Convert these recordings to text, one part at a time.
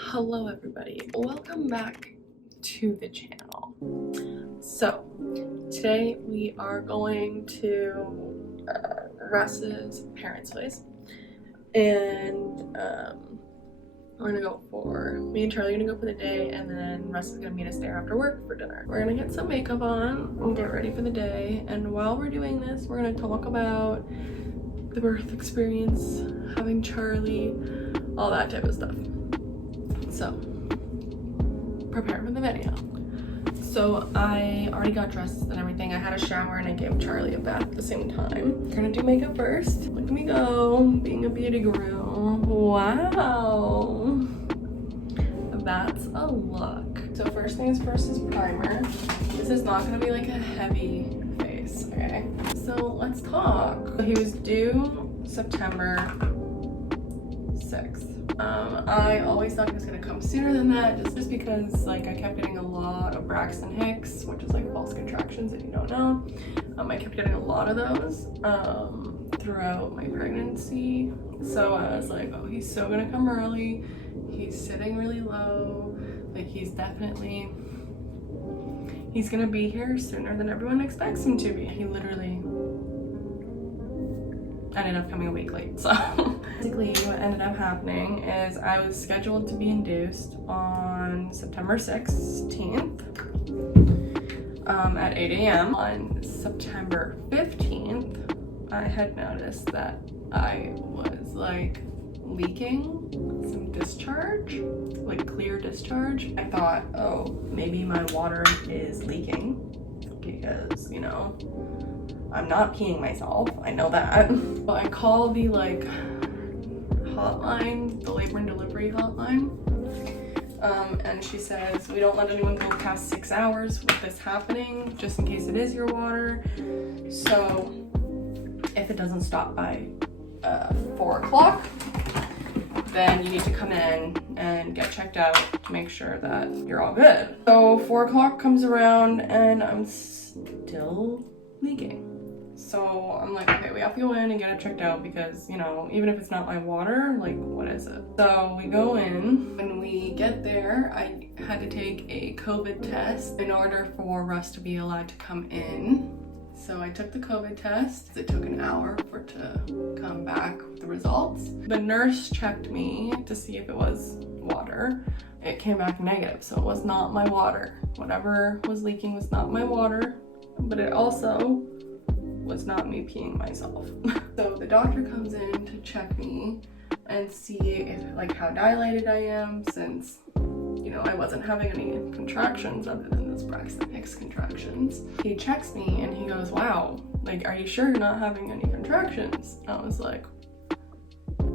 Hello everybody, welcome back to the channel. So today we are going to Russ's parents' place, and me and Charlie are gonna go for the day, and then Russ is gonna meet us there after work for dinner. We're gonna get some makeup on and get ready for the day, and while we're doing this we're gonna talk about the birth experience, having Charlie, all that type of stuff. So, prepare for the video. So I already got dressed and everything. I had a shower and I gave Charlie a bath at the same time. We're gonna do makeup first. Look at me go, being a beauty guru. Wow. That's a look. So first things first is primer. This is not gonna be like a heavy face, okay? So let's talk. He was due September 6th. I always thought he was gonna come sooner than that, just because like I kept getting a lot of Braxton Hicks, which is like false contractions if you don't know. I kept getting a lot of those throughout my pregnancy. So I was like, oh, he's so gonna come early. He's sitting really low. Like he's gonna be here sooner than everyone expects him to be. He literally ended up coming a week late. So basically what ended up happening is I was scheduled to be induced on September 16th at 8 a.m. On September 15th, I had noticed that I was like leaking some discharge, like clear discharge. I thought, oh, maybe my water is leaking because, you know, I'm not peeing myself, I know that. So I call the like hotline, the labor and delivery hotline, and she says, we don't let anyone go past 6 hours with this happening, just in case it is your water. So if it doesn't stop by 4 o'clock, then you need to come in and get checked out to make sure that you're all good. So 4 o'clock comes around and I'm still leaking. So I'm like, okay, we have to go in and get it checked out because, you know, even if it's not my water, like, what is it? So we go in. When we get there, I had to take a COVID test in order for Russ to be allowed to come in. So I took the COVID test. It took an hour for it to come back with the results. The nurse checked me to see if it was water. It came back negative, so it was not my water. Whatever was leaking was not my water, but it also was not me peeing myself. So the doctor comes in to check me and see if, like, how dilated I am, since, you know, I wasn't having any contractions other than those Braxton Hicks contractions. He checks me and he goes, wow, like, are you sure you're not having any contractions? I was like,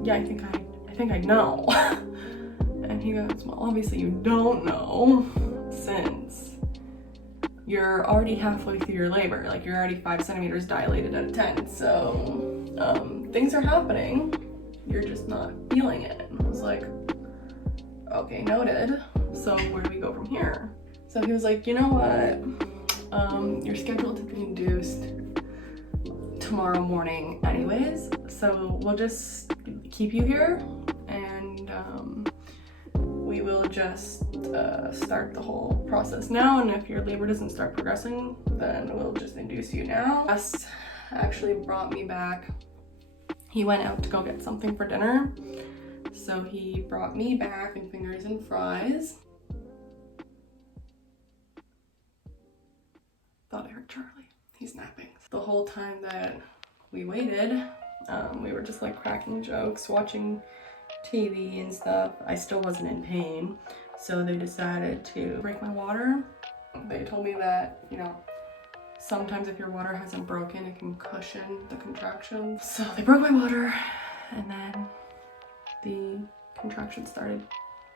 yeah, I think I know. And he goes, well, obviously you don't know, since you're already halfway through your labor, like you're already 5 centimeters dilated out of 10. So things are happening, you're just not feeling it. And I was like, okay, noted. So where do we go from here? So he was like, you know what? You're scheduled to be induced tomorrow morning anyways, so we'll just keep you here and we will just start the whole process now, and if your labor doesn't start progressing, then we'll just induce you now. Russ actually brought me back. He went out to go get something for dinner, so he brought me back and fingers and fries. Thought I heard Charlie. He's napping. The whole time that we waited, we were just like cracking jokes, watching TV and stuff. I still wasn't in pain, so they decided to break my water. They told me that, you know, sometimes if your water hasn't broken, it can cushion the contractions. So they broke my water, and then the contractions started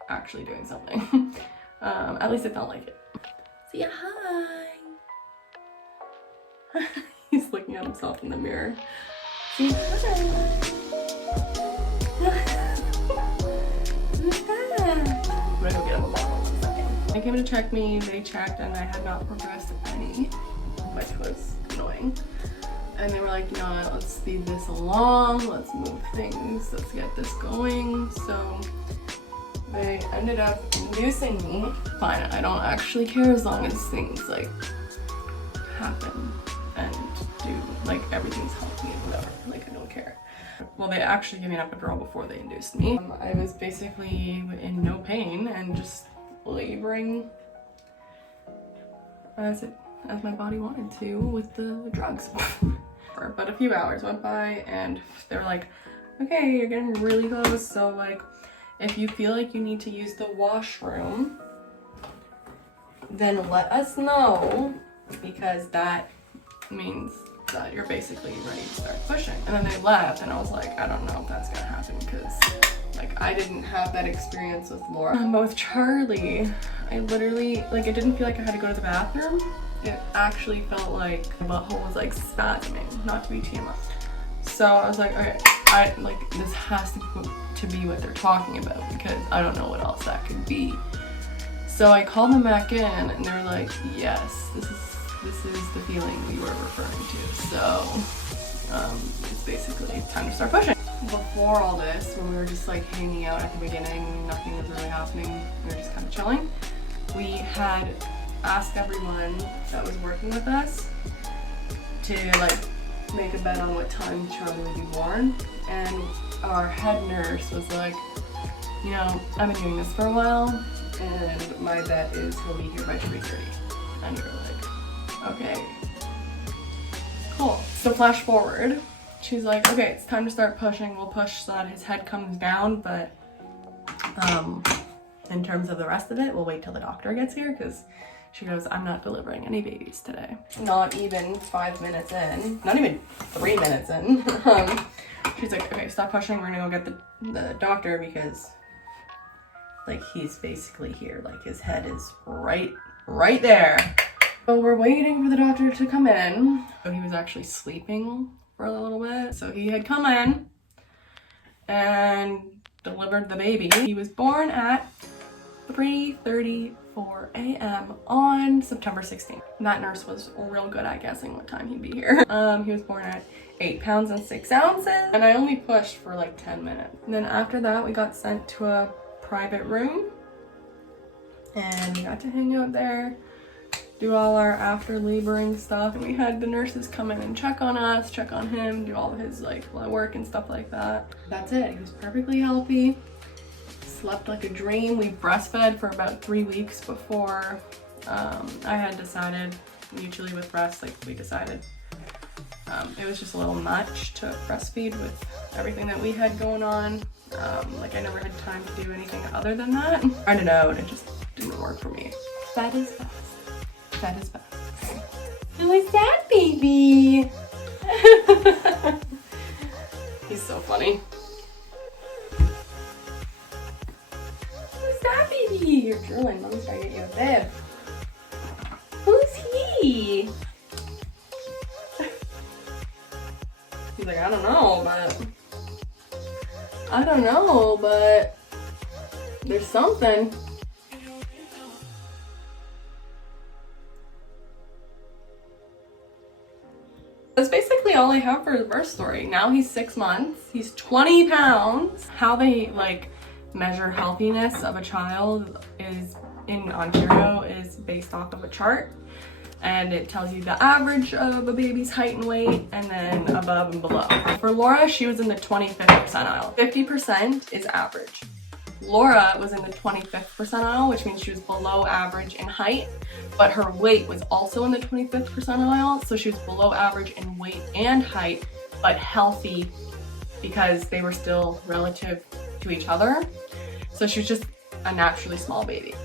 actually doing something. At least it felt like it. So yeah, hi. He's looking at himself in the mirror. See, hi. I'm gonna go get him a bottle in a second. They came to check me, they checked, and I had not progressed any, which was annoying. And they were like, you know what, let's speed this along, let's move things, let's get this going. So they ended up inducing me. Fine, I don't actually care as long as things like happen and do, like everything's healthy and whatever, like I don't care. Well, they actually gave me an epidural before they induced me. I was basically in no pain and just laboring as my body wanted to with the drugs. But a few hours went by and they were like, okay, you're getting really close, so like if you feel like you need to use the washroom, then let us know, because that means that you're basically ready to start pushing. And then they left and I was like, I don't know if that's gonna happen, because like I didn't have that experience with Laura. But with Charlie, I literally, like, it didn't feel like I had to go to the bathroom. It actually felt like my butthole was like spasming, not to be TMI. So I was like, okay, this has to be what they're talking about, because I don't know what else that could be. So I called them back in and they were like, yes, this is the feeling we were referring to. So it's basically time to start pushing. Before all this, when we were just like hanging out at the beginning, nothing was really happening, we were just kind of chilling, we had asked everyone that was working with us to like make a bet on what time Charlie would be born, and our head nurse was like, you know, I've been doing this for a while and my bet is he'll be here by 3:30. And we were like, okay, cool. So flash forward, she's like, okay, it's time to start pushing. We'll push so that his head comes down, but in terms of the rest of it, we'll wait till the doctor gets here, because she goes, I'm not delivering any babies today. Not even 5 minutes in, not even 3 minutes in, she's like, okay, stop pushing, we're gonna go get the doctor, because like he's basically here, like his head is right there. So we're waiting for the doctor to come in. So he was actually sleeping for a little bit. So he had come in and delivered the baby. He was born at 3:34 a.m. on September 16th. That nurse was real good at guessing what time he'd be here. He was born at 8 pounds and 6 ounces, and I only pushed for like 10 minutes. And then after that, we got sent to a private room and we got to hang out there, do all our after laboring stuff. And we had the nurses come in and check on us, check on him, do all of his like blood work and stuff like that. That's it. He was perfectly healthy. Slept like a dream. We breastfed for about 3 weeks before I had decided, usually with breast, like we decided it was just a little much to breastfeed with everything that we had going on. Like I never had time to do anything other than that. I tried it out, it just didn't work for me. That is best. That is best. Who is that, baby? He's so funny. You're drooling. Mom's trying to get you a bib. Who's he? He's like, I don't know, but there's something. That's basically all I have for his birth story. Now he's 6 months. He's 20 pounds. How they like measure healthiness of a child is in Ontario is based off of a chart, and it tells you the average of a baby's height and weight, and then above and below. For Laura, she was in the 25th percentile. 50% is average. Laura was in the 25th percentile, which means she was below average in height, but her weight was also in the 25th percentile, so she was below average in weight and height, but healthy because they were still relative to each other. So she was just a naturally small baby.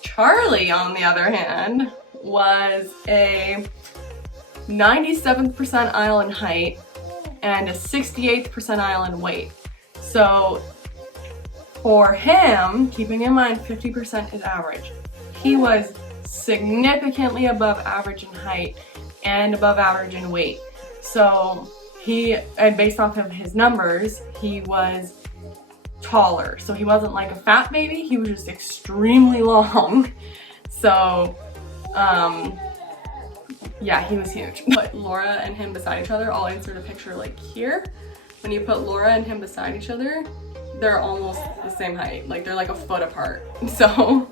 Charlie, on the other hand, was a 97th percentile in height and a 68th percentile in weight. So for him, keeping in mind 50% is average, he was significantly above average in height and above average in weight. So based off of his numbers, he was taller. So he wasn't like a fat baby, he was just extremely long. So yeah, he was huge. Put Laura and him beside each other. I'll insert a picture like here. When you put Laura and him beside each other, they're almost the same height. Like they're like a foot apart. So,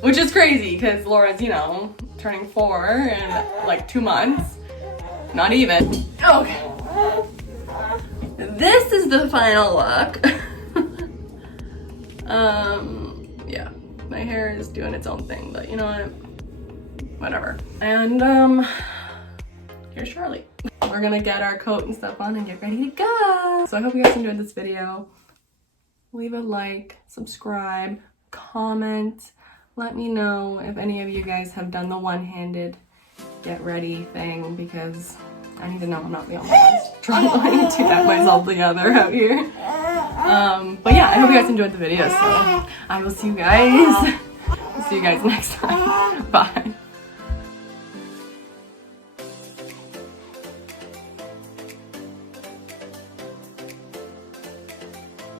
which is crazy because Laura's, you know, turning 4 in like 2 months. Not even. Okay. This is the final look. Yeah, my hair is doing its own thing, but you know what? Whatever. And here's Charlie. We're gonna get our coat and stuff on and get ready to go. So I hope you guys enjoyed this video. Leave a like, subscribe, comment. Let me know if any of you guys have done the one-handed get ready thing, because I need to know I'm not the only one trying to get myself together out here. But yeah, I hope you guys enjoyed the video, so I will see you guys next time. Bye.